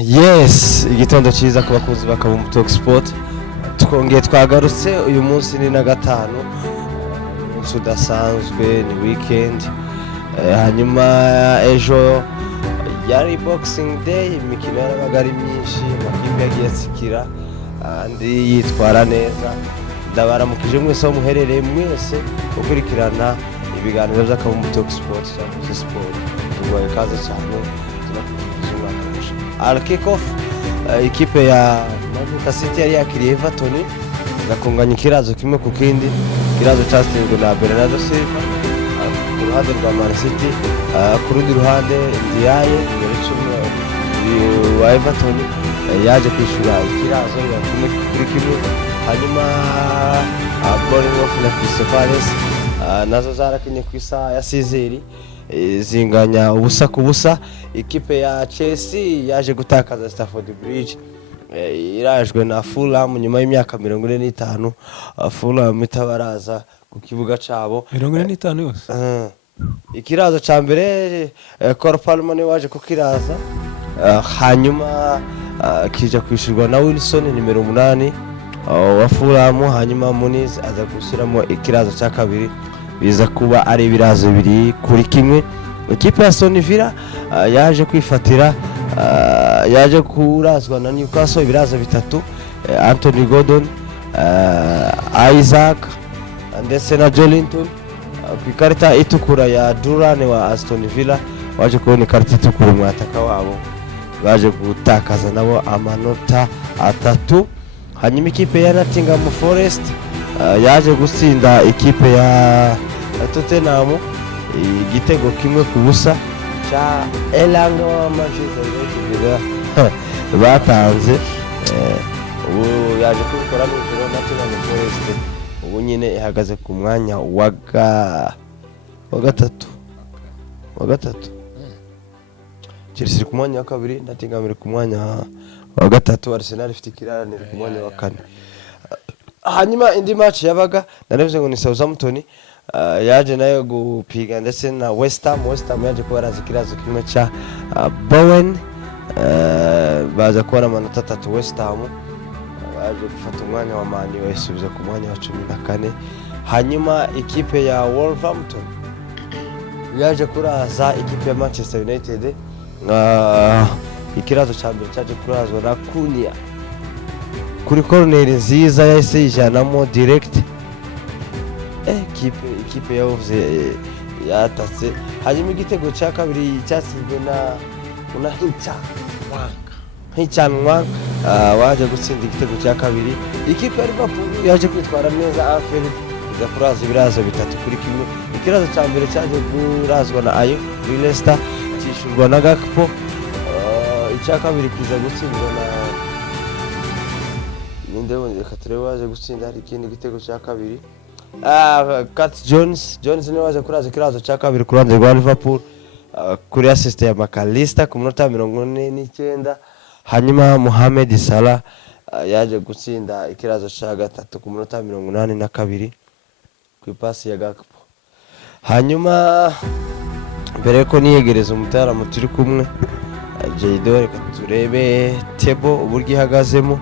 Yes, igitondo cyiza ku bakunzi bakaba Talk Sport. Twongeye twagarutse uyu munsi ni na gatanu. Umunsi udasanzwe ni weekend. Hanyuma ejo yari Boxing Day, imikino yarabaga ari myinshi, amakipe yagiye atsikira andi yitwara neza. Ndabaramukije mwese aho muherereye mwese gukurikirana ibiganiro by'akaba Talk Sport cyangwa Sport. Tubaye kaze cyane. Al kick-off ikipe ya Manchester City yari yakiriye Everton gakunganya ikirazo kimwe ku kindi, ikirazo cyatsinzwe na Bernardo Silva ku ruhande rwa Man City. Ku rundi ruhande Ndiaye wa Everton yaje kwishura ikirazo ya kimwe kuri kimwe. Hanyuma Bournemouth na Crystal Palace nazo zarakinye ku isaha ya Sizeri zinganya ubusa ku busa. Ikipe ya Chelsea yaje gutakaza Stamford Bridge irajwe na Fulham nyuma y'imyaka 45. Fulham itabaraza ku kibuga cabo 45 yose. Ikirazo ca mbere Cole Palmer ne waje kukiraza, hanyuma kija kwishurwa na Wilson nimero 8 wa Fulham. Hanyuma Muniz aza gushyiramo ikirazo ca kabiri, biza kuba ari ibirazo bibiri kuri kimwe. Ikipe ya Aston Villa yaje kwifatira yaje kurazwa na Newcastle ibirazo bitatu. Anthony Gordon, Isaac ndetse na Jolinton ku ikarita itukura ya Duran wa Aston Villa waje kubona ikarita itukura mu ataka wabo, baje gutakaza nabo amanota atatu. Hanyuma ikipe ya Nottingham Forest yaje gutsinda ikipe ya Tottenham igitego kimwe ku busa cha Elanga wa Manchester United batanze. Ubu yaje kubikora n'ijoro Nottingham Forest ubu nyine ihagaze ku mwanya wa gatatu. Chelsea ku mwanya wa kabiri, Nottingham iri ku mwanya wa gatatu, Arsenal ifite ikirarane ku mwanya wa kane. Hanyuma indi match yabaga naravuze ngo ni Southampton yaje nayo gupiga ndetse na West Ham yaje kubaraza ikirazo kimwe cha Bowen, baza kubona amanota 3. West Ham baje gufata umwanya wa Man U isubiza ku mwanya wa 14. Hanyuma ikipe ya Wolverhampton yaje kuraza ikipe ya Manchester United, ikirazo cha mbere cyaje kurazwa na Cunha kuri corner nziza yahise yijanamo direct. Ikipe yavuze yatatse. Hanyuma igitego cya kabiri cyatsinzwe na Hinchanwang waje gutsinda igitego cya kabiri. Ikipe ya Liverpool yaje kwitwara neza, Anfield iza kuraza ibirazo bitatu kuri kimwe. Ikirazo cya mbere cyaje kurazwa na Ayew Leicester cyishurwa na Gakpo. Icya kabiri kiza gutsindwa na Katere waje gutsinda hari ikindi gitego cya kabiri. Cat Jones ne waje kuraza ikirazo cya kabiri ku ruhande rwa Liverpool kuri assist ya McAllister ku minota 49. Hanyuma Mohamed Salah yaje gutsinda ikirazo cya gatatu ku minota 82 ku ipasi ya Gakpo. Hanyuma mbere ko niyegereza umutara turi kumwe Jaydo, reka turebe table uburyo ihagazemo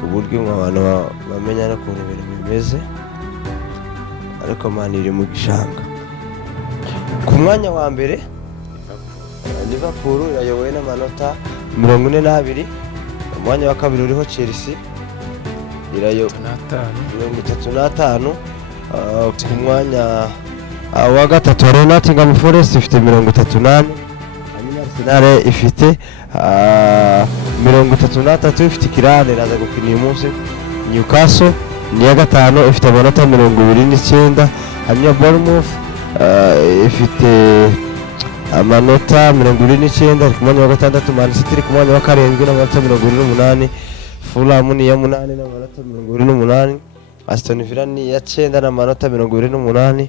ku buryo abantu bamenya no kuntu ibintu bimeze. Ariko Man iri mu gishanga ku mwanya wa mbere. Liverpool yayobowe n'amanota 42. Umwanya wa kabiri uriho Chelsea irayobowe 35. Ku mwanya wa gatatu hari Nottingham Forest ifite 38. Hanyuma Arsenal ifite 33 ifite ikirane iraza gukina uyu munsi. Newcastle ni ya gatanu ifite amanota 29. Hanyuma Bournemouth ifite amanota 29 ku mwanya wa gatandatu. Man City ku mwanya wa karindwi n'amanota 28. Fulham ni ya 8 n'amanota 28. Aston Villa ni ya 9 n'amanota 28.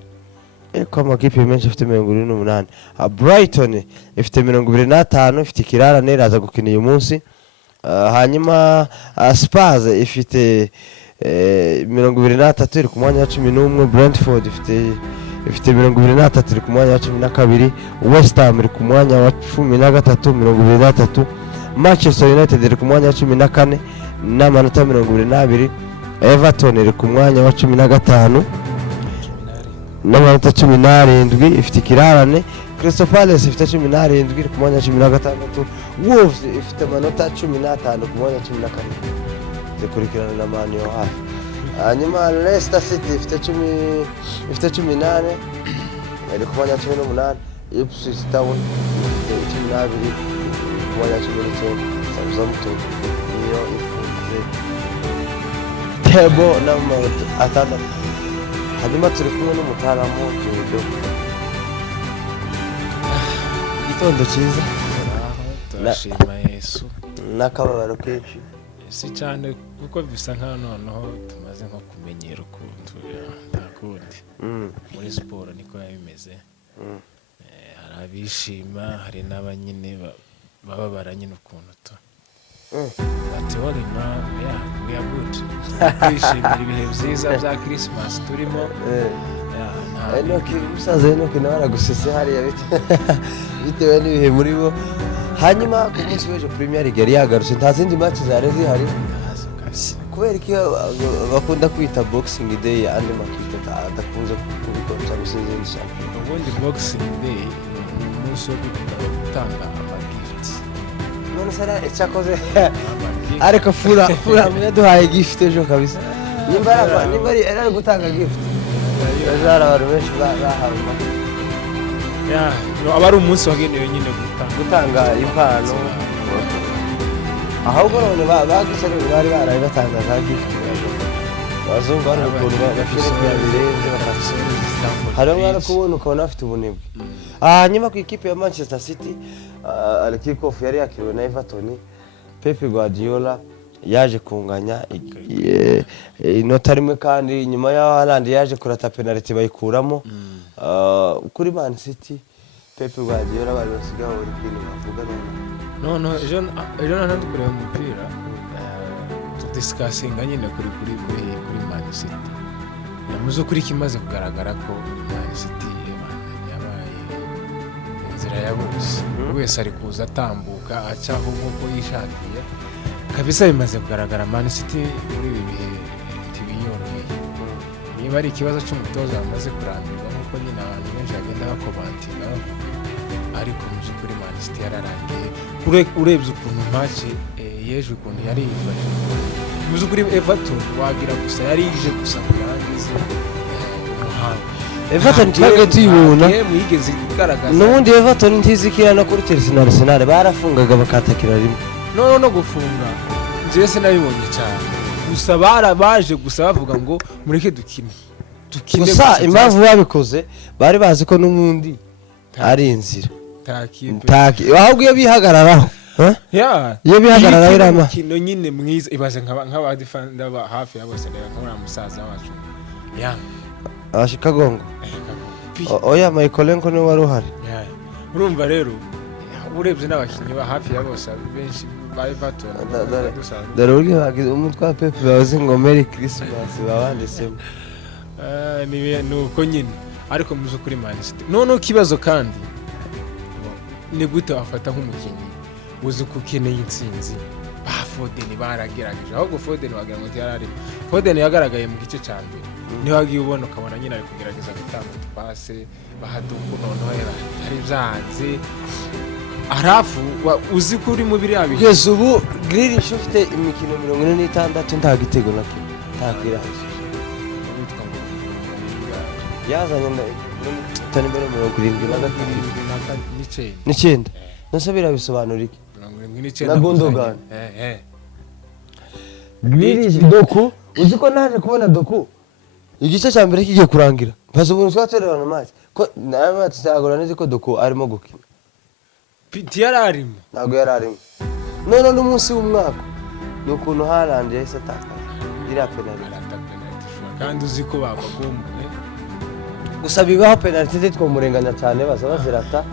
Eko amakipe menshi ifite 28. Brighton ifite 25 ifite ikirarane iraza gukina uyu munsi. Hanyuma Spurs ifite 23 iri ku mwanya wa 11. Brentford ifite 23 iri ku mwanya wa 12. West Ham iri ku mwanya wa 13 23. Manchester United iri ku mwanya wa 14 n'amanota 22, Everton iri ku mwanya wa 15 n'amanota 17 ifite ikirarane, Crystal Palace ifite 17 iri ku mwanya wa 16, Wolves ifite amanota 15 ku mwanya wa 14 zikurikirana na Man U hafi. Hanyuma Leicester City ifite 18 iri ku mwanya wa 18, Ipswich Town ifite 12 ku mwanya wa 19, Southampton niyo ifunze table n'amanota atandatu. Hanyuma turi kumwe n'umutaramu Judo. Igitondo cyiza turashima Yesu n'akababaro kenshi si cyane kuko bisa nkaho noneho tumaze nko kumenyera ukuntu nta kundi muri siporo niko yabimeze. Hari abishima hari n'abanyine baba baranyine ukuntu to ati all in all we are good twishimira ibihe byiza bya Christmas turimo. Enoki umusaza Enoki nawe aragusese hariya bitewe n'ibihe muri bo. Hanyuma ku munsi w'ejo Premier League yari yagarutse, nta zindi match zari zihari kubera ko bakunda kwita Boxing Day andi makipe adakunze kubikora cyangwa se izindi shampiyona. Ubundi Boxing Day ni umunsi wo gutanga amagifts. None sara icyakoze ariko fura mwaduhaye gift ejo kabisa. Nimba ari gutanga gift Zara abantu benshi bahawe aba ari umunsi wagenewe nyine gutanga impano. Ahubwo none bagisore bari baraye batanga za gift bazungu bari ukuntu bashire kuyabirenze bakasore hari umwana kubona ukabona afite ubunebwe. Hanyuma ku ikipe ya Manchester City kick-off yari yakiriwe na Everton. Pep Guardiola yaje kunganya inota rimwe kandi nyuma ya Haaland yaje kurata penalty bayikuramo. Kuri Man City Pep Guardiola bari basigaho ikintu bavuga no ejo nanandi kureba umupira tudiscussing nyine kuri Man City. Yamuzo kuri kimaze kugaragara ko Man City yabaye inzira ya bose wese ari kuza atambuka acaho nkuko yishakiye kabisa. Bimaze kugaragara Man City muri ibi bihe tibiyoroheye. Niba ari ikibazo cy'umutoza bamaze kurambirwa nkuko nyine abantu benshi bagenda bakomantinga, ariko mu by'ukuri Man City yararangiye. Urebye ukuntu match yeje ukuntu yari yifashe mu by'ukuri Everton wagira gusa yari ije gusa kurangiza umuhanga. Everton twage tuyibona mwigeze igaragaza n'ubundi Everton ntizikira no kuri Chelsea na Arsenal barafungaga bakatakira rimwe no gufunga njye se nabibonye cyane gusa barabaje gusa bavuga ngo mureke dukine gusa impamvu babikoze bari bazi ko n'ubundi ari inzira taki ahubwo iyo bihagararaho iyo bihagararaho irama kino nyine mwiza ibaze nk'aba defender ba hafi ya bose rero nk'ura musaza wacu ashikagongo oya Michaelenko niwe wari uhari. Urumva rero urebye n'abakinnyi ba hafi ya bose benshi bari batona dore uryo bagize umutwe wa Pep bavuze ngo Merry Christmas babandisemo ni uko nyine. Ariko muzo kuri Man City none kibazo kandi ni gute wafata nk'umukinnyi uzi ko ukeneye intsinzi. Foden baragerageje ahubwo Foden wagira ngo yarari Foden yagaragaye mu gice cya mbere niho wagiye ubona ukabona nyine ari kugerageza gutanga utupase bahaduka noneho hari byanze arafu uzi ko uri mu biri yabi. Kugeza ubu Grealish ufite imikino 46 nta gitego na kimwe ntagira yazanye tani mbere 79 nasabira bisobanura iki na Gundogan Grealish Doku uzi ko naje kubona Doku igice cya mbere kigiye kurangira mpaze ubuntu twatererana match ko nawe tsagora nezi ko Doku arimo gukina yararimo ntago yararimo none n'umunsi w'umwaka nukuntu Haaland yahise ataka gira penalty kandi uzi ko babagomba gusa bibaho penalty twomurenganya cyane baza bazirata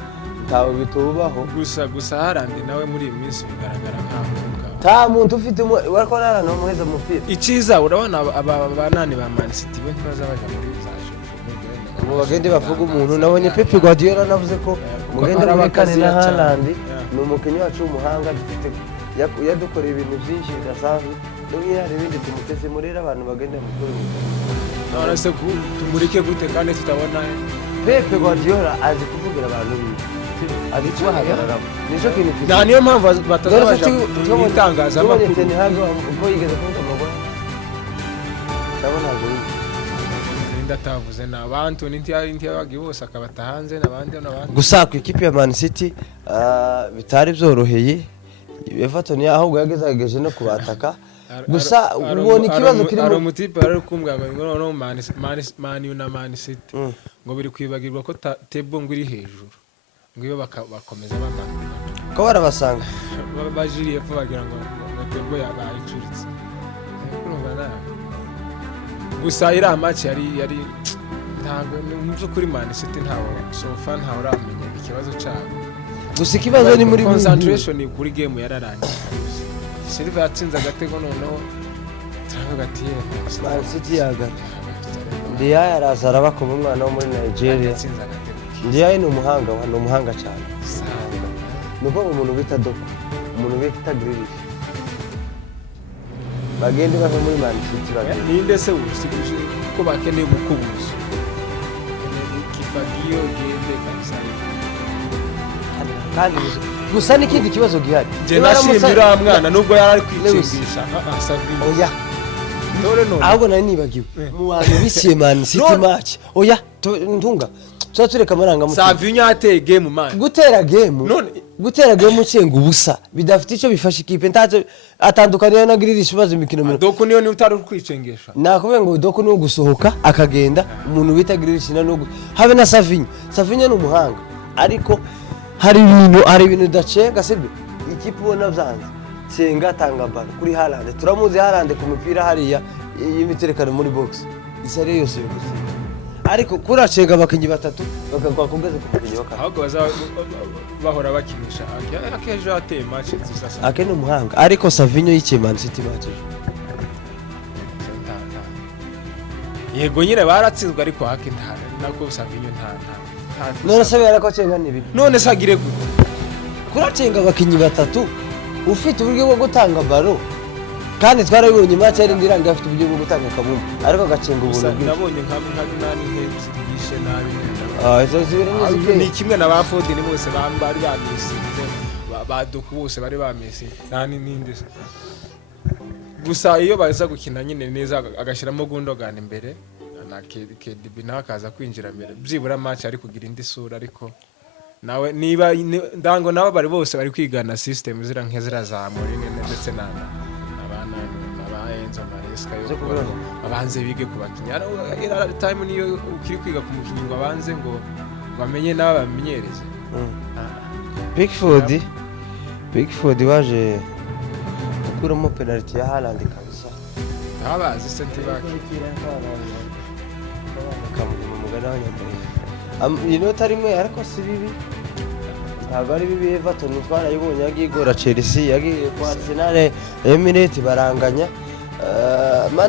tawe bitubaho gusa Haaland nawe muri iyi minsi bigaragara nkaho ta muntu ufite wariko narana umuheza mupira iciza urabona abanani ba Man City bo ntibazabaja muri zasho ngo bagende bavuga umuntu nabonye Pep Guardiola navuze ko mugende muri kane na Haaland ni umukinnyi wacu w'umuhanga dufite yadukoreye ibintu byinshi bidasanzwe n'ubu hari ibindi tumuteze murera abantu bagenda mukuru none se tumurike gute kandi tutabona Pepe Guardiola azi kuvugira abantu biwe azi kubahagararaho nico kintu nta niyo mpamvu batazabaja mu itangazamakuru Ten Hag ubwo yigeze kuvuga amagwa ndabona aje ndatavuze n'abantu n'inti yabagi bose akabata hanze n'abandi gusa ku ikipe ya Man City bitari byoroheye Everton ahubwo yagezageje no kubataka gusa ubona ikibazo kirimo ari umutipe ari kumbwa ngo no Man U na Man City ngo biri kwibagirwa ko table ngo iri hejuru ngo iyo bakomeza bamanuka ko barabasanga bajiriye fo bagira ngo table yabayicuritse urumva nawe gusa ira match yari ntabwo mu kuri Man City ntawo sofa ntawo ramenya ikibazo cyabo gusa ikibazo ni muri concentration kuri game yararangiye Silva yatsinze agatego noneho turavuga ati Man City yagana Ndiaye yarazara bakoma umwana wo muri Nigeria Ndiaye ni umuhanga cyane nuko umuntu bita Doku umuntu bita Grealish bagende bava muri Man City bagende ninde se usibuje ko bakeneye umukubuzo kifagiyo gende kabisa kandi gusa n'ikindi kibazo gihari je nashimira mwana nubwo yarari kwicingisha oya dore no ahubwo nari nibagiwe mu bantu bisiye Man City match oya ntunga cyo tureka maranga mu Savinho ateye game man gutera game ucenga ubusa bidafite icyo bifasha ikipe ntaze atandukaniye na Grealish bazo imikino mino Doku niyo ni utari kwicengesha nakubwiye ngo Doku no gusohoka akagenda umuntu bita Grealish na no habe na Savinho ni umuhanga ariko hari ibintu dacenga sibyo ikipe ubona byanze senga tanga ball kuri Haaland turamuzi Haaland ku mupira hariya y'imiterekano muri box isare yose yose ariko kuracenga abakinyi batatu bakagwa kugeze ku mukinyi wakane ahubwo bahora bakinisha akejo ateye match nziza ake ni umuhanga ariko Savinho yikiye Man City match yego nyine baratsinzwe ariko hake ntare nako Savinho nta none se yarako cenga nibi none sagire gute kuracenga abakinyi batatu ufite uburyo bwo gutanga baro kandi twarabibonye match yari ndiranga afite uburyo bwo gutanga kabumbu ariko gacenga ubuntu nabonye nka nani nk'ebyiri bishe nabi izo zibiri ni kimwe na ba Foden bose bari bamesinze ba Doku bose bari bamesi nani ninde gusa iyo baza gukina nyine neza agashiramo Gundogan imbere na KDB nawe akaza kwinjira mbere byibura match ari kugira indi sura ariko nawe niba ndango nabo bari bose bari kwigana system zira nk'ezira za Mourinho ndetse n'abana Enzo Maresca yo abanze bige kubakinya time niyo ukiri kwiga ku mukinyi ngo abanze ngo bamenye nabo bamenyereze Pickford waje gukuramo penalty ya Haaland kabisa abazi senti back inota rimwe ariko si bibi ntabwo ari bibi Everton twarayibonye yagiye igora Chelsea yagiye kwa Arsenal Emirates baranganya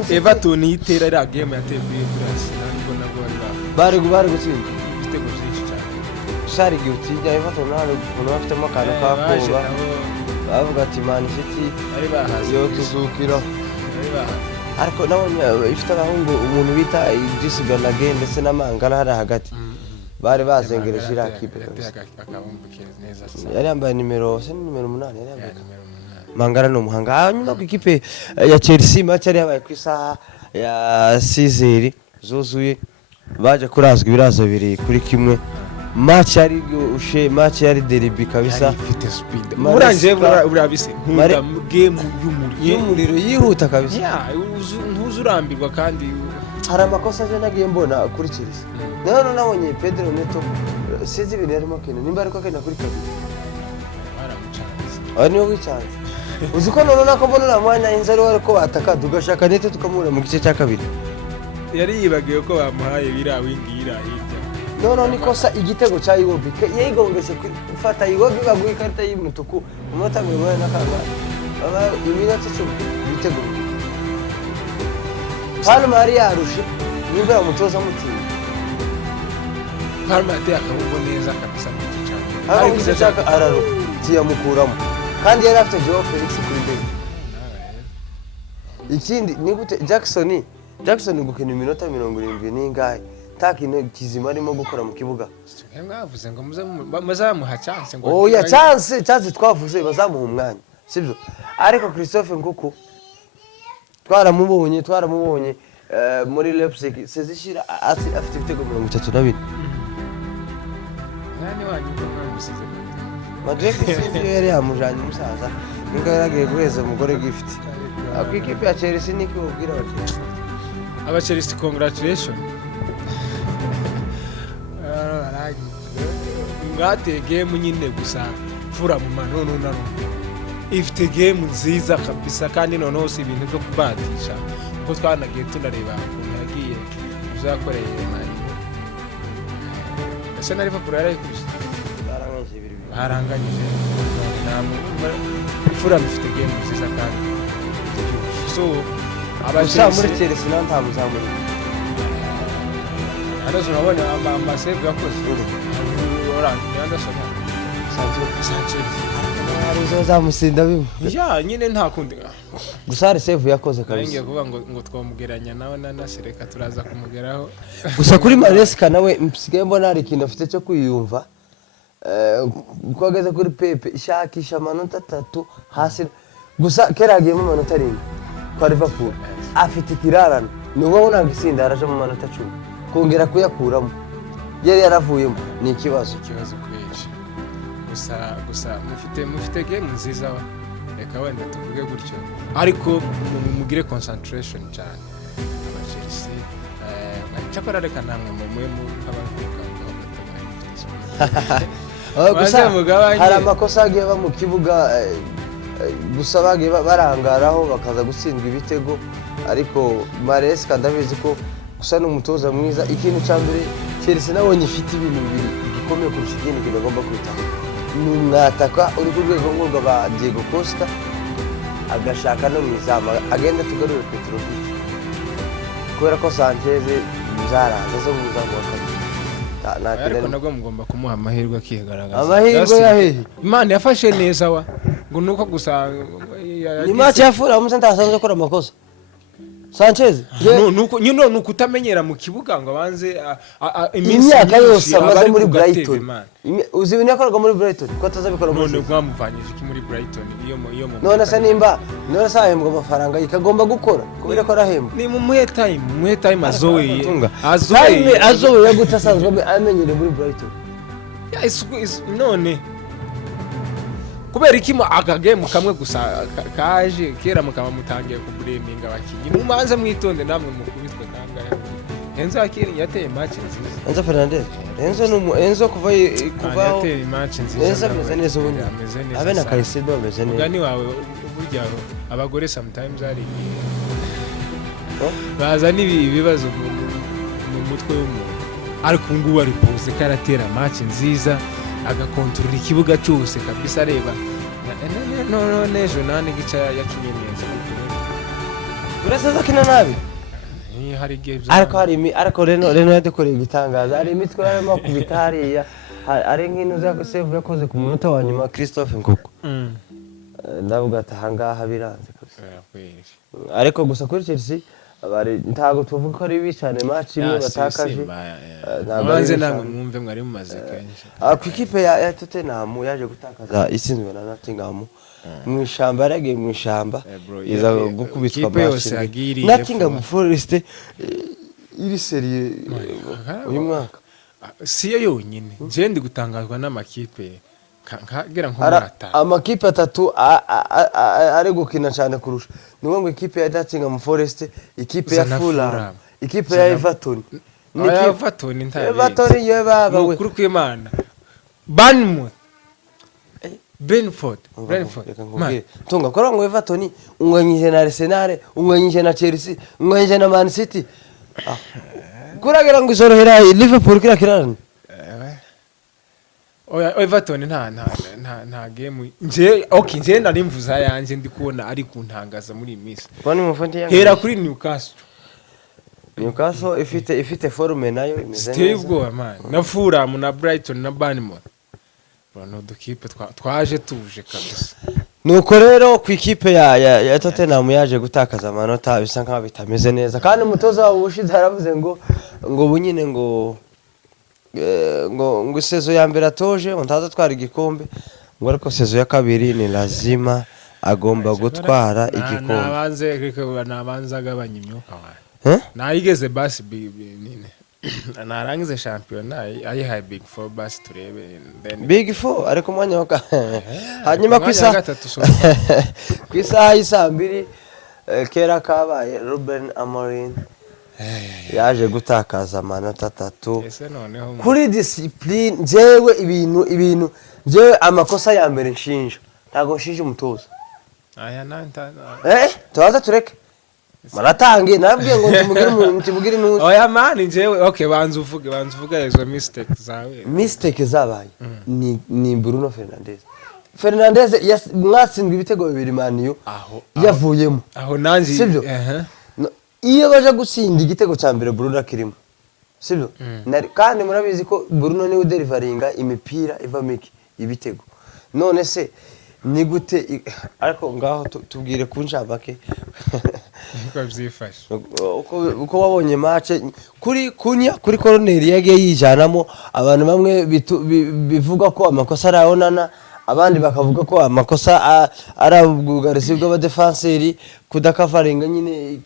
Everton yitera ira game yateye kuri Arsenal ngo nabwo bari gutsinda ibitego byinshi cyane shari guti ya Everton hano umuntu afite amakano ka kuba bavuga ati Man City ari bahaze yo tuzukira ariko nabonye ifite abahungu umuntu bita Idris Ganage ndetse na Mangala hari hagati bari bazengereje ira kipe yari yambaye nimero 8 yari yambaye Mangala no muhanga hanyuma ku ikipe ya Chelsea match yari yabaye ku isaha ya 6 zuzuye baje kurazwa ibirazo biri kuri kimwe match yari match yari derby kabisa ifite speed muranje burabise nkunda game y'umuriro yihuta kabisa ntuzurambirwa kandi hari amakosa je nagiye mbona kuri Chelsea none nabonye Pedro Neto sinzi ibintu yarimo kene nimba ariko kene kuri kabiri niyo wicanze uzi ko none nako mbona mwanya inzari wari ko bataka tugashaka Neto tukamura mu gice cya kabiri yari yibagiye ko bamuhaye birawingira hirya none nikosa igitego cya Iwobi yayigongese gufata Iwobi baguye ikarita y'umutuku umunota mwe na kangana aba iminota 10 igitego Palma yari yarushe nimba umutoza mutsinda Palma yateye akaboko neza kabisa mu gice ariko araruka tiyamukuramo kandi yari afite Joao Felix kuri bench. Ikindi ni gute Jackson gukina iminota 70 n'ingahe takino kizima arimo gukora mu kibuga. Mwavuze ngo muzamuha chance ngo oya chance twavuze bazamuha umwanya sibyo, ariko Christophe Nkuku twaramubonye muri Leipzig sezishira afite ibitego 32. nani wanyu ko mwamusize Madrid yari yamujanye musaza niko yaragiye guheza umugore gifite ako ikipe ya Chelsea niki ubwira bati aba Chelsea congratulations ngate game nyine gusa fura mu manono nano ifite game nziza kabisa kandi noneho si ibintu byo kubatisha kuko twanagiye tunareba ukuntu yagiye uzakoreye mani ese na Liverpool yarayikubise baranganyije fura ifite game nziza kandi so abashaka muri Chelsea ntamuzamuri arazo nabona amasave yakoze Sanchez arizo zamusinda bimwe ya nyine nta kundi gusa ari save yakoze kabisa. Ngiye kuvuga ngo twamugeranya nawe Sereka turaza kumugeraho gusa kuri Maresca nawe msigaye mbona ari ikintu afite cyo kwiyumva kwageze kuri Pepe ishakisha amanota 3 hasi gusa keragiyemo amanota 7 kwa Liverpool afite kirarana nuwo nagisinda araje mu manota 10 kongera kuyakuramo yari yaravuyemo ni ikibazo kweje gusa mufite game nziza wa reka wenda tuvuge gutyo ariko mugire concentration cyane aba Chelsea cyakora reka namwe mu gusa hari amakosa agiye ba mu kibuga gusa bagiye barangaraho bakaza gutsindwa ibitego ariko Maresca ndabizi ko gusa n'umutoza mwiza. Ikintu cyambere Chelsea nabonye ifite ibintu bibiri gikomeye kurusha ikindi kigomba kwitaho n'umwataka uri ku rwego rwa Diego Costa agashaka no mwizama agenda tugarure Petrovic kubera ko Sanchez zaraza zo muzamuka ariko nabwo mugomba kumuha amahirwe akigaragaza amahirwe yahe Imana yafashe neza wa ngo nuko gusa ni match yafura umusenta asanzwe akora amakosa Sanchez nuko utamenyera mu kibuga ngo abanze imyaka yose amaze muri Brighton uzi ibintu yakoraga muri Brighton ko atazabikora none mwamuvanyije iki muri Brighton iyo none se nimba none se ahembwa amafaranga ikagomba gukora kubera ko arahembwa ni mu muhe time azowe yaguta asanzwe amenyere muri Brighton none kubera iki aka game kamwe gusa kaje kera mukaba mutangiye kubureminga abakinyi mumanze mwitonde namwe mukubitwe kangahe Enzo akiri yateye match nziza Enzo Fernandez Enzo kuva yateye match nziza Enzo ameze neza ubundi abena Caicedo ameze neza ugani wawe burya abagore sometimes ari baza ibibazo mu mutwe w'umuntu ariko ngubu ari pose karatera match nziza agakontorora ikibuga cyose kabisa areba nejo nani gica yakinye neza urasaza kina nabi hari games ariko reno yadekoreye igitangaza ari imitwe yarimo kubita hariya ari nk'ino za save yakoze ku munota wa nyuma Christophe Nkuku ndavuga ati ahangaha biranze kabisa ariko gusa kuri Chelsea ntago tuvuga ko ari bicane match imwe batakaje nabanze namwe mwumve mwari mumaze kenshi ku ikipe ya Tottenham yaje gutakaza isinzwe na Nottingham mu ishamba yaragiye mu ishamba iza gukubitwa match Nottingham Forest iri serie uyu mwaka siyo yonyine je ndi gutangazwa n'amakipe kagira nko mata amakipe atatu ari gukina cyane kurusha niwo ngo ikipe ya Nottingham Forest ikipe ya Fulham ikipe ya Everton Everton yo baba we kuri kwimana Bournemouth Brentford tunga kora ngo Everton unganyije na Arsenal unganyije na Chelsea unganyije na Man City kuragira ngo izorohera Liverpool kirakirana Everton nta game nje nari mvuza yanje ndi kubona ari kuntangaza muri imisi hera kuri Newcastle ifite forume nayo imeze neza Steve man na Fulham na Brighton na Bournemouth bano udukipe twaje tuje kabisa. nuko rero ku ikipe ya Tottenham yaje gutakaza amanota bisa nkaho bitameze neza kandi umutoza wabo ushize yaravuze ngo bunyine ngo sezo ya mbere atoje ntaza twara igikombe ngo ariko sezo ya kabiri ni lazima agomba gutwara igikombe. nabanza agabanya imyuka wawe nayigeze basi nine narangize shampiyona ayihaye Big 4 basi turebe Big 4 ariko mwanya wa hanyuma ku isaha y'isa 2 kera kabaye Ruben Amorim yaje gutakaza amanota 3 kuri discipline. Jewe ibintu jewe amakosa ya mbere nshinja ntago nshinja umutoza aya nanta tubaza tureke maratangiye nabwiye ngo ntimugire n'uzi. Oya mani jewe okay banza uvuga izo mistake zabaye ni Bruno Fernandes mwatsinzwe ibitego 2 maniyo yavuyemo aho nanzi sibyo iyo baje gutsinda igitego cya mbere Bruno akirimo sibyo kandi murabizi ko Bruno ni uderivaringa imipira iva miki ibitego none se ni gute ariko ngaho tubwire ku ncabake uko byifashe uko wabonye match kuri corner yagiye yijanamo abantu bamwe bivuga ko amakosa arabonana abandi bakavuga ko amakosa arabwugarisi bw'abadefenseri kudakavaringa nyine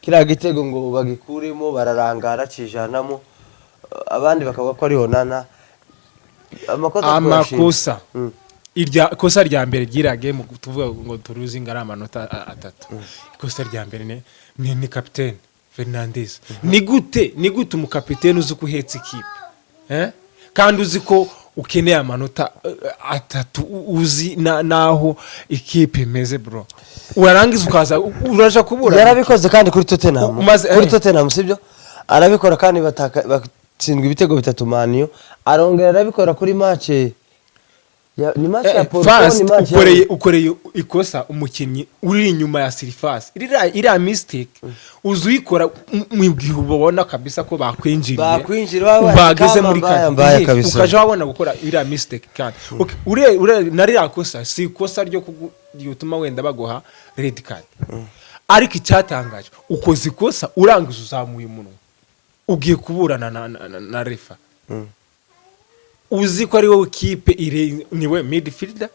kira gitego ngo bagikuremo bararangara cijanamo abandi bakavuga ko ari honana amakosa irya kosa rya mbere girage mu tuvuga ngo turuzi ngara amanota 3 ikosa rya mbere ni capitaine Fernandes ni gute umukapitene uzi ko uhetse ikipe kandi uzi ko ukeneye amanota 3 uzi naho ikipe imeze bro urarangiza ukaza uraje kubura yarabikoze kandi kuri Tottenham sibyo arabikora kandi batsindwa ibitego 3 maniyo arongera arabikora kuri match ni match ya Porto ukoreye ikosa umukinnyi uri inyuma ya surface iriya mistake uzuyikora mu gihe ubona kabisa ko bakwinjiriye bageze muri kandi ukaje wabona gukora iriya mistake kandi ure nariya kosa si kosa ryo gutuma wenda bagoha red card ariko icyatangaje ukoze ikosa urangiza uzamuye umunwa ugiye kuburana na refa uzi ko ari wowe kipe niwe midfielder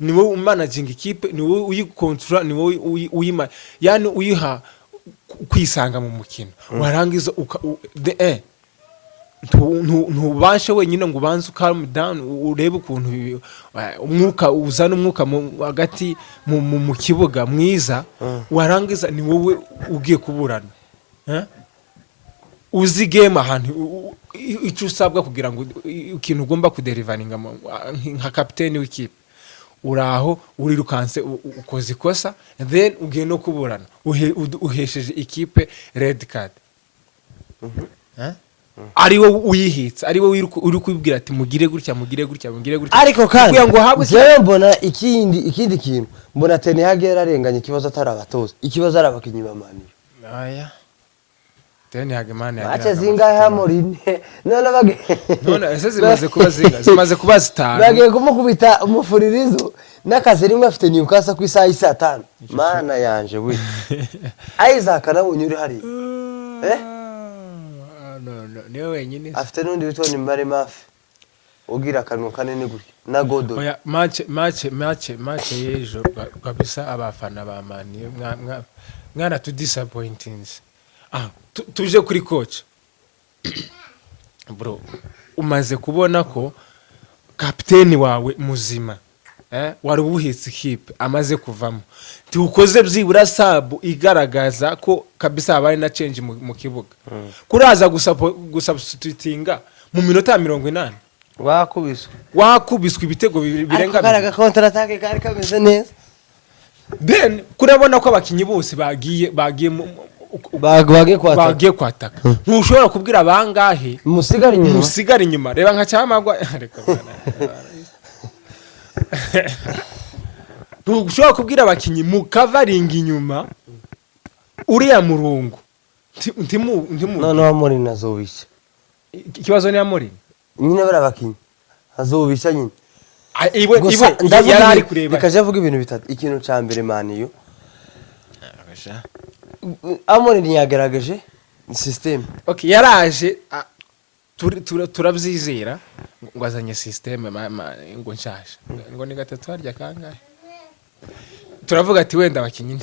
niwe managing ikipe niwe uyikontrola niwe uyima yani uyiha kwisanga mu mukino warangiza ntubashe wenyine ngo ubanze calm down urebe ukuntu uzana umwuka hagati mu kibuga mwiza warangiza ni wowe ugiye kuburana uzi game ahantu icyo usabwa kugira ngo ikintu ugomba kuderivaringa nka capitaine w'ikipe uraho urirukanse ukoze ikosa then ugiye no kuburana uhesheje ikipe red card ari wowe uyihitse ari wowe uri kubwira ati mugire gutya ariko kandi jewe mbona ikindi kintu mbona Ten Hag yararenganye ikibazo atari abatoza ikibazo ari abakinyi bamaniye aya Ten Hag man acha zingahe Amorim none ese zimaze kuba zitanu bagiye kumukubita umufuririzo n'akazi rimwe afite Newcastle ku isaha y'isa 5 mana yanje we Isaac nabonye uri hari no niwe wenyine afite n'undi bitoni mbare mafi ugira kanwa kanene guri na Godo oya match yejo kabisa abafana ba Man mwana to disappointings tuje kuri coach bro umaze kubona ko kapiteni wawe muzima wari ubuhitse ikipe amaze kuvamo tukoze byibura sabu igaragaza ko kabisa habaye na change mu kibuga kuraza gusubstitutinga mu minota 80 wakubiswe ibitego birenga karaga counter attack kari kameze neza then kurabona ko abakinyi bose bagiye kwataka ntushobora kubwira abangahe musigara inyuma reba nka cyamagwa reka ntushobora kubwira abakinyi mu covering inyuma uriya murungu none Amorim nazobishya ikibazo ni Amorim nyine barabakinyi azobisha nyine iwe yari ari kureba rekaje avuga ibintu bitatu ikintu ca mbere maniyo Amorim yagaragaje system okay yaraje turabyizera ngo azanye system ngo nshasha ngo ni gatatu harya kangahe turavuga ati wenda abakinyi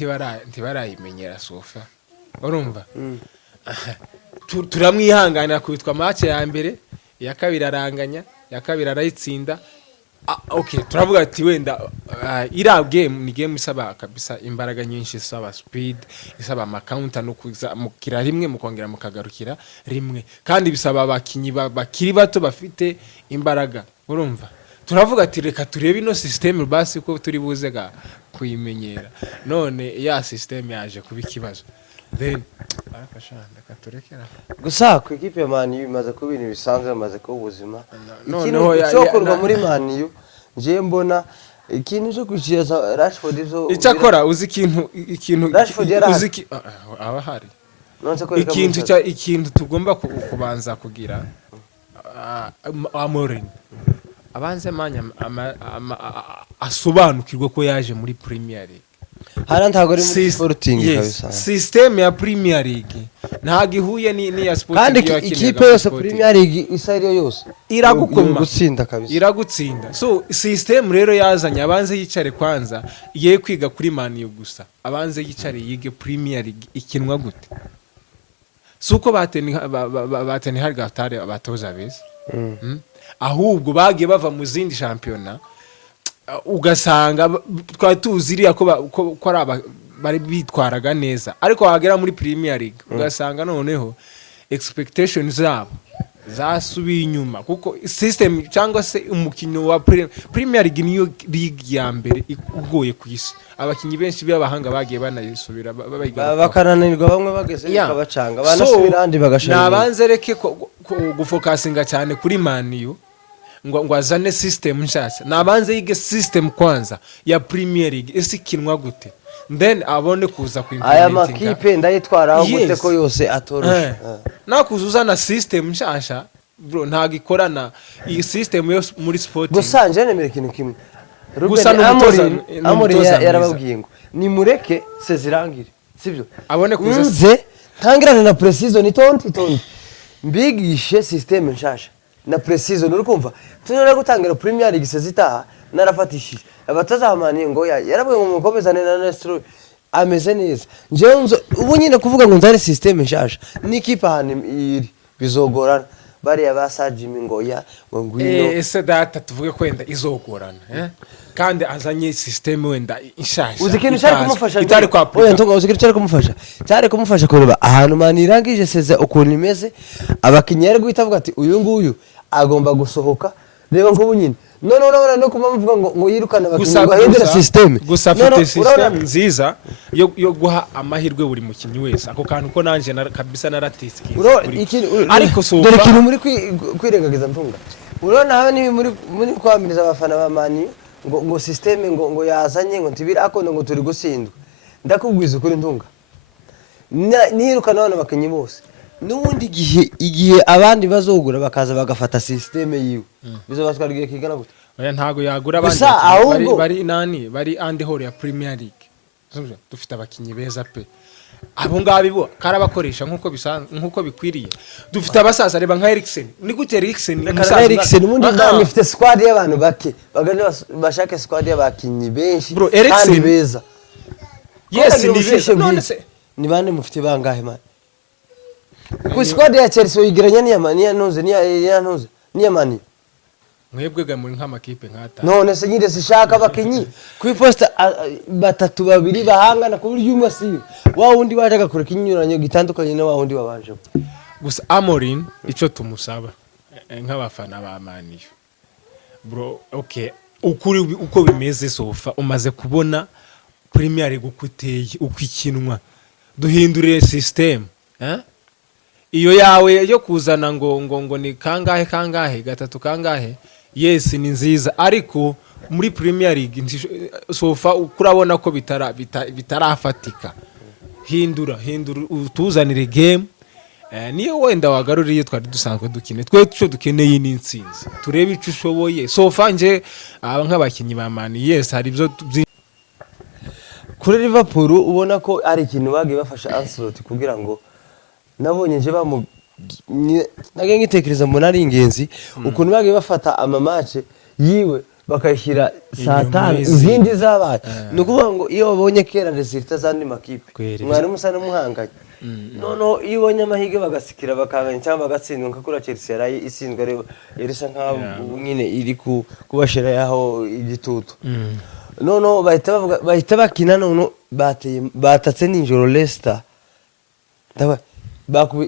ntibarayimenyera sofa urumva turamwihanganira kubitwa match ya mbere ya kabiri aranganya ya kabiri arayitsinda okay turavuga ati wenda ira game ni game isaba kabisa imbaraga nyinshi isaba speed isaba amacounter no mukira rimwe mukongera mukagarukira rimwe kandi bisaba abakinyi bakiri bato bafite imbaraga urumva turavuga ati reka turebe ino system basi ko turi buzega kuyimenyera none ya system yaje kuba ikibazo then arafashanda katurekera gusa ku ikipe ya Man U imaze kuba ibintu bisanzwe amaze ko ubuzima ikintu cyokorwa muri Man U nje mbona ikintu cyo kwishira Rashford izo icyakora uzi ikintu uzi aba hari ikintu tugomba kubanza kugira Amorim abanze manya asobanukirwa ko yaje muri Premier League ntago ari muri Sporting kabisa system ya Premier League ntago ihuye ni ya Sporting kandi ikipe yose Premier League isariyo yose iragutsinda kabisa iragutsinda so system rero yazanye abanze yicare kwanza ye kwiga kuri Man U gusa abanze yicare yige Premier League ikinwa gute suko bateni harga atari abatoza beza ahubwo bagiye bava mu zindi championnat ugasanga twatuziriya ko bari bitwaraga neza ariko wagera muri Premier League ugasanga noneho expectations zabo zasubiye inyuma kuko system cyangwa se umukino wa Premier League niyo league ya mbere ugoye ku isi abakinyi benshi b'abahanga bagiye banayisubira bakananirwa bamwe bageze bakabacanga banasubira andi bagashaka nabanze reke gufocusinga cyane kuri Man U ngo azane system nshasha nabanze yige system kwanza ya Premier League isikinwa gute then abone kuza kuimplementinga aya makipe ndayitwaraho gute ko yose atorosha nakuzuzana system nshasha bro ntagikorana iyi system yo muri Sporting gusa nje nemere ikintu kimwe Ruben Amorim yarababwiye ngo nimureke sezirangire sibyo abone kuza nze tangirana na precision itonti mbigishe system nshasha na precision urukumva tuzora gutangira Premier League sezitaha narafatishije abatazamaniye ngo yaravuye mu mukomezane na Nestor ameze neza nje ubu nyine kuvuga ngo nzare system nshasha n'ikipa hano iri bizogorana bari abasajimi ngo ngwino ese data tuvuge kwenda izogorana kandi azanye system wenda inshasha uzikintu cyari kumufasha itari kwa oya ntonga uzikintu cyari kumufasha kureba ahantu mani irangije seze ukuntu imeze abakinyere guhita ati uyu nguyu agomba gusohoka reba ngo bunyine none no kumavuga ngo yirukana abakinnyi bahindura system gusa afite system nziza yo guha amahirwe buri mukinnyi wese ako kantu ko nanje kabisa naratiski ariko so dore kintu muri kwirengagiza mfunga urona habe ni muri kwamiriza abafana ba Man U ngo system ngo yazanye ngo ntibira akondo ngo turi gusindwa ndakubwiza ukuri ntunga nirukana abana bakinnyi bose n'ubundi igihe abandi bazogura bakaza bagafata system yiwe bizobatwara igihe kigana gute oya ntago yagura abandi bari andi hore ya Premier League dufite abakinnyi beza pe abo ngabibo karabakoresha nkuko bikwiriye dufite abasaza reba nka Eriksen ni gute Eriksen ubundi bafite squad y'abantu bake bagane bashaka squad y'abakinnyi benshi kandi beza yes ni beza none se ni bande mufite bangahe man ku squad ya Chelsea yigeranya niya Man mwebwega muri nk'amakipe nkata none se nyine sishaka abakinyi ku posta batatu babiri bahangana ku buryo umasiyo wa wundi wajaga kure kinyuranyo gitandukanye na wa wundi wabanje gusa Amorim ico tumusaba nk'abafana ba Man U bro okay ukuri uko bimeze sofa umaze kubona Premier League ukuteye ukwikinwa duhindure system iyo yawe yo kuzana ngo ni kangahe gatatu kangahe yes ni nziza ariko muri Premier League sofa kurabona ko bitarafatika hindura utuzanire game niyo wenda wagarura iyo twari dusanzwe dukine twe cyo dukeneye n'intsinzi turebe ico ushoboye so fanje nk'abakinyi ba Man yes hari ibyo kuri Liverpool ubona ko ari ikintu bagiye bafasha Ancelotti kugira ngo nabonye nje nage ngitekereza mbona ari ingenzi ukuntu bagiye bafata amamace yiwe bakayishyira saa 5 izindi zabaye no kuvuga ngo iyo babonye kera resultat zandi makipe mwari musa n'umuhanganye no iyo ubonye amahige bagasikira bakanganya cyangwa bagatsindwa nka kuri Chelsea yari isindwa rero yarisa nka nyine iri kubashira yaho igitutu no bahita bakina no batatse ninjoro Leicester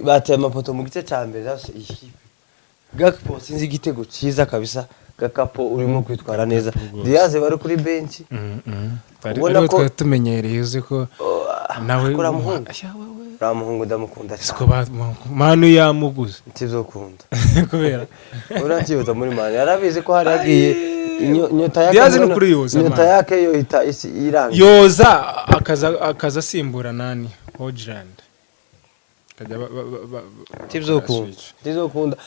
bateye amapoto mu gice cya mbere zose ikipe Gakpo sinzi igitego cyiza kabisa Gakpo urimo kwitwara neza Diaz bari kuri bench ubona ko tumenyereye uzi ko nawe Ramuhungu ndamukunda siko manu yamuguze ntizokunda kubera urantiyoza muri manu yarabizi ko hari yagiye nyota yake Diaz no kuri yoza nyota yake yo ita iranga yoza akaza simbura nani Hojland tizokunda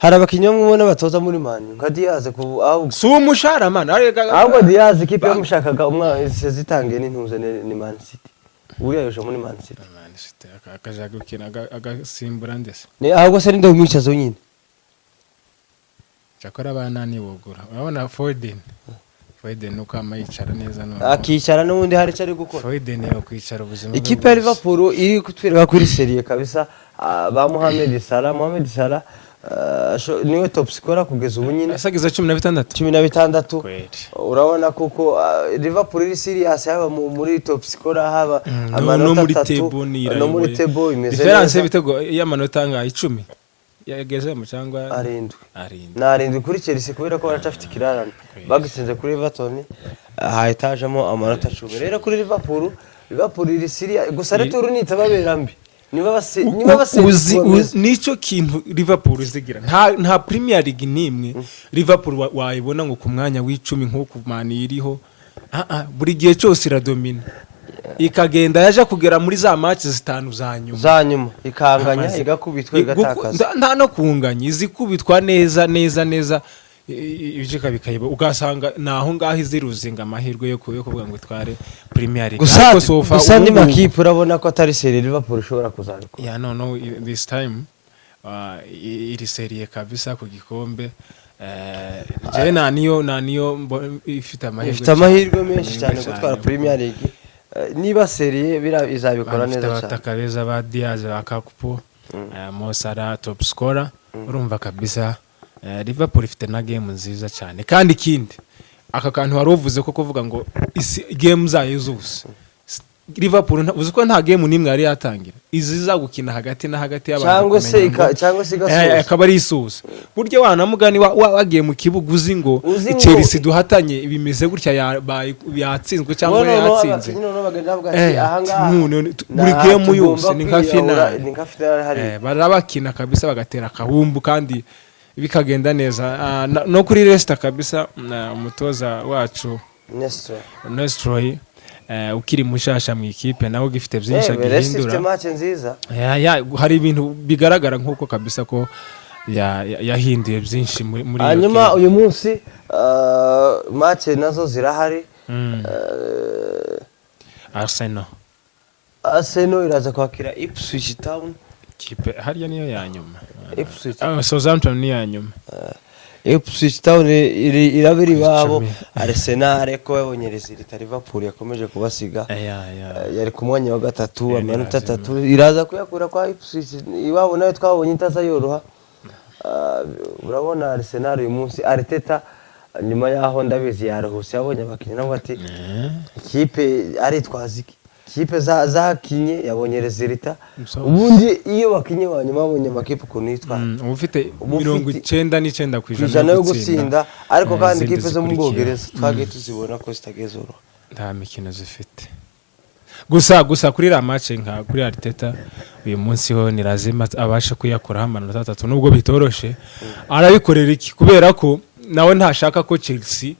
harabakinyo mubona batoza muri manu nka Diaz aho si umushara man ahubwo Diaz ikipe yamushakaga zitangiye n'intuze ni Man City uriya yoje muri Man City akaja gukina agasimbura ndese ni ahubwo se ndo umwicazo nyine cyakora abana ni bogura urabona Foden nuko amayicara neza none akicara n'ubundi hari cyari gukora Foden yo kwicara ubuzima ikipe ya Liverpool iri kutwirwa kuri serie kabisa ba Mohamed Salah niwe top scorer kugeza ubu nyine asagiza 16 urabona kuko Liverpool iri serious haba muri top scorer haba amanota 3 no muri table imeze difference bitego y'amanota nga 10 yageze mu cyangwa arindwi kuri Chelsea kubera ko baracafite kirarana bagitsinze kuri Everton hayitajamo amanota 10 rero kuri Liverpool iri serious gusa returu nitababera mbi niba nicyo kintu Liverpool izigira nta Premier League nimwe Liverpool wayibona ngo ku mwanya w'icumi nk'uko Man iriho buri gihe cyose iradomina ikagenda yaje kugera muri za match zitanu za nyuma ikanganya igakubitwa igatakaza nta no kunganya izikubitwa neza ibijika bikayiba ugasanga naho ngaho iziruzinga amahirwe yo kuvuga ngo tware Premier League gusa ni makipe urabona ko atari serie Liverpool ishobora kuzabikora no this time iri serie kabisa ku gikombe je naniyo ifite amahirwe menshi cyane gutwara Premier League niba serie izabikora neza cyane batakabeza ba Diaz Gakpo Mo Salah top scorer urumva kabisa Liverpool ifite na game nziza cyane kandi ikindi aka kantu waruvuze ko kuvuga ngo game zayo zose Liverpool uzi ko nta game nimwe yari yatangira iziza gukina hagati na hagati y'abantu cyangwa se igasoza akaba ari isusa buryo wanamugani wagiye mu kibuga uzi ngo Chelsea duhatanye bimeze gutya yatsinzwe cyangwa yatsinze buri game yose ni nka final barabakina kabisa bagatera kahumbu kandi bikagenda neza no kuri Leicester kabisa umutoza wacu Nestroy ukiri mushasha mu ikipe nawe gifite byinshi agihindura match nziza hari ibintu bigaragara nkuko kabisa ko yahinduye byinshi muri hanyuma uyu munsi match nazo zirahari Arsenal iraza kwakira Ipswich Town kipe hariya niyo ya nyuma Southampton ni ya nyuma Ipswich Town irabiri babo Arsenal ko yabonyereza Liverpool yakomeje kubasiga yari ku mwanya wa gatatu amanota 3 iraza kuyakura kwa Ipswich iwabo nayo twabonye itaza yoroha urabona Arsenal uyu munsi Arteta nyuma yaho ndabizi yaruhuse yabonye abakinnyi nabo ati ikipe ari twaziki kipe zakinye yabonye resultat ubundi iyo bakinye wanyuma babonye amakipe ukuntu yitwa ufite 99% yo gutsinda ariko kandi ikipe zo mu Bwongereza twage tuzibona ko zitagezoro nta mikino zifite gusa kuri la match nka kuri Arteta uyu munsi ho ni lazima abashe kuyakuraho amanota 3 nubwo bitoroshe arabikorera iki kubera ko nawe ntashaka ko Chelsea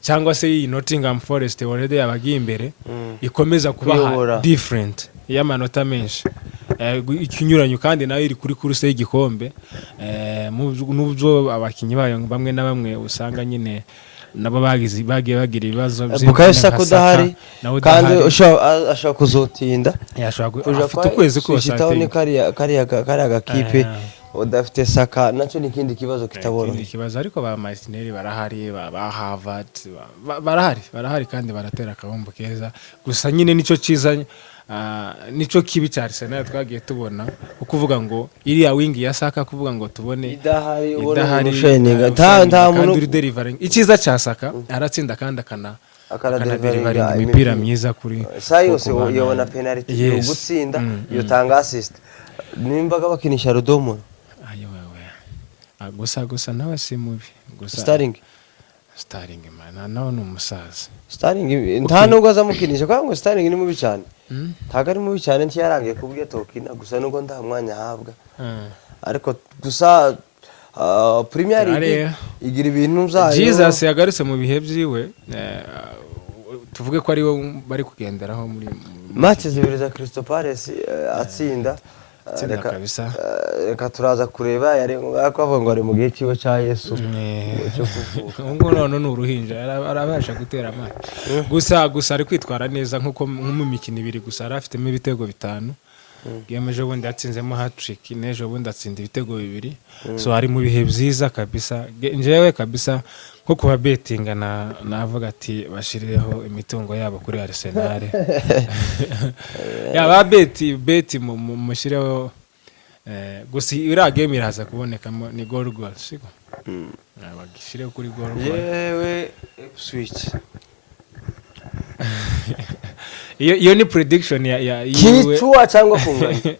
cyangwa se iyi Nottingham Forest already yabagiye imbere ikomeza kubaha different y'amanota menshi ikinyuranyo kandi nayo iri kuri kuruse y'igikombe n'ubwo abakinnyi bayo bamwe na bamwe usanga nyine nabo bagiye bagira ibibazo Bukayo Saka udahari kandi ashobora kuzotinda afite ukwezi kose kariya gakipe udafite Saka nacyo ni ikindi kibazo kitaboroheye ikibazo ariko ba Martinelli barahari ba Harvard barahari kandi baratera akabombo keza gusa nyine nico ciza nico kibi cya Arsenal twagiye tubona ukuvuga ngo iriya wing ya Saka kuvuga ngo tubone idahari nta muntu delivering iciza cya Saka aratsinda kandi akana imipira myiza kuri sayose yobona penalty yo gutsinda yo tanga assist nimbaga bakinisha Rodomo gusa nawe si mubi gusa Sterling man nawe ni umusaza Sterling nta nubwo azamukinisha kwa ngo Sterling ni mubi cyane ntago ari mubi cyane ntiyarangiye kubwe tokina gusa nubwo nta mwanya ahabwa ariko gusa Premier League igira ibintu byayo Jesus yagarutse mu bihe byiwe tuvuge ko ari we bari kugenderaho muri match zibiri za Crystal Palace atsinda kabisa reka turaza kureba avuga ngo ari mu gihe cyiwe cya Yesu ngo none ni uruhinja arabasha gutera amazi gusa ari kwitwara neza nkuko mu mikino ibiri gusa arafitemo ibitego 5 yemeje bundi yatsinzemo hat-trick nejo bundi atsinda ibitego 2 so ari mu bihe byiza kabisa njewe kabisa nko kuba bettinga navuga ati bashirireho imitungo yabo kuri Arsenal ya ba beti mushireho gusa ira game iraza kubonekamo ni goal siko bagishire kuri goal yewe switch iyo ni prediction ya kichwa cyangwa kunganya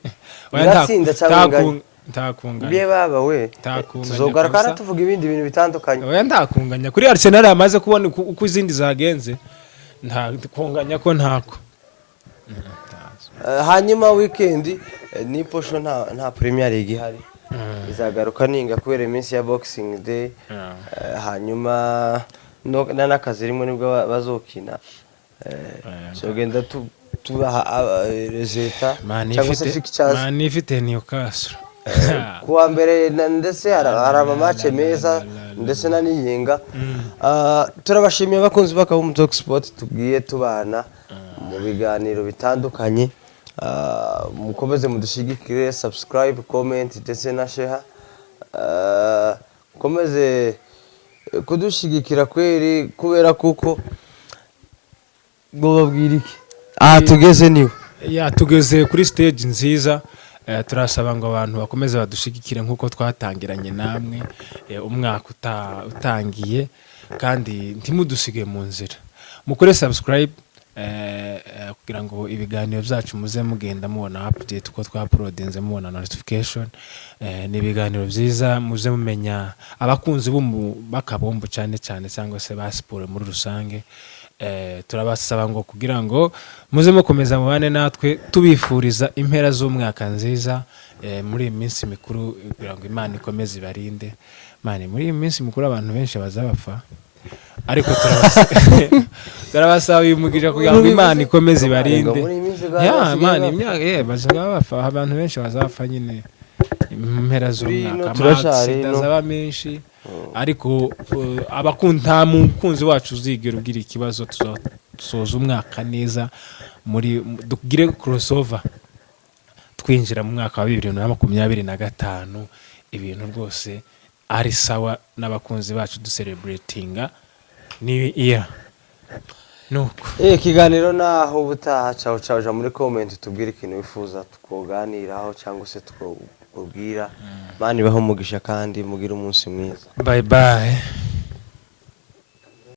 yatsinda cyangwa ntakunganya biye baba we tuzogaruka tuvuga ibindi bintu bitandukanye oya ntakunganya kuri Arsenal yamaze kubona uko izindi zagenze ntakunganya ko ntako hanyuma weekend ni posho nta Premier League ihari izagaruka ninga kubera iminsi ya Boxing Day hanyuma n'akazi rimwe nibwo bazokina so genda tubaha resulta cyangwa se fixtures Man ifite Newcastle kuwa mbere ndetse hari match meza ndetse na niyinga turabashimiye abakunzi bakaba Talk Sport tugiye tubana mu biganiro bitandukanye mukomeze mudushigikire subscribe comment ndetse na share komeze kudushigikira kweri kubera kuko ngo babwira iki tugeze niwe tugeze kuri stage nziza turasaba ngo abantu bakomeze badushigikire nkuko twatangiranye namwe umwaka utangiye kandi ntimudusige mu nzira mukore subscribe kugira ngo ibiganiro byacu muze mugenda mubona update uko twaprodinze mubona notification ni ibiganiro byiza muze mumenya abakunzi bakabombo cyane cyangwa se ba sport muri rusange turabasaba ngo kugira ngo muze mukomeza mubane natwe tubifuriza impera z'umwaka nziza muri iyi minsi mikuru kugira ngo Imana ikomeze ibarinde muri iyi minsi mikuru abantu benshi bazabapfa ariko turabasaba umugisha kugira ngo Imana ikomeze ibarinde imyaka bazabapfa abantu benshi bazapfa nyine impera z'umwaka zaba menshi ariko nta mukunzi wacu uzigera ugira ikibazo tuzoza umwaka neza muri dugire crossover twinjira mu mwaka wa 2025 ibintu rwose ari sawa n'abakunzi bacu ducelebratinga ni nuko ikiganiro naho ubutaha caho muri comment tubwire ikintu wifuza tukoganiraho cyangwa se tukubwira Mani baho umugisha kandi mugira umunsi mwiza bye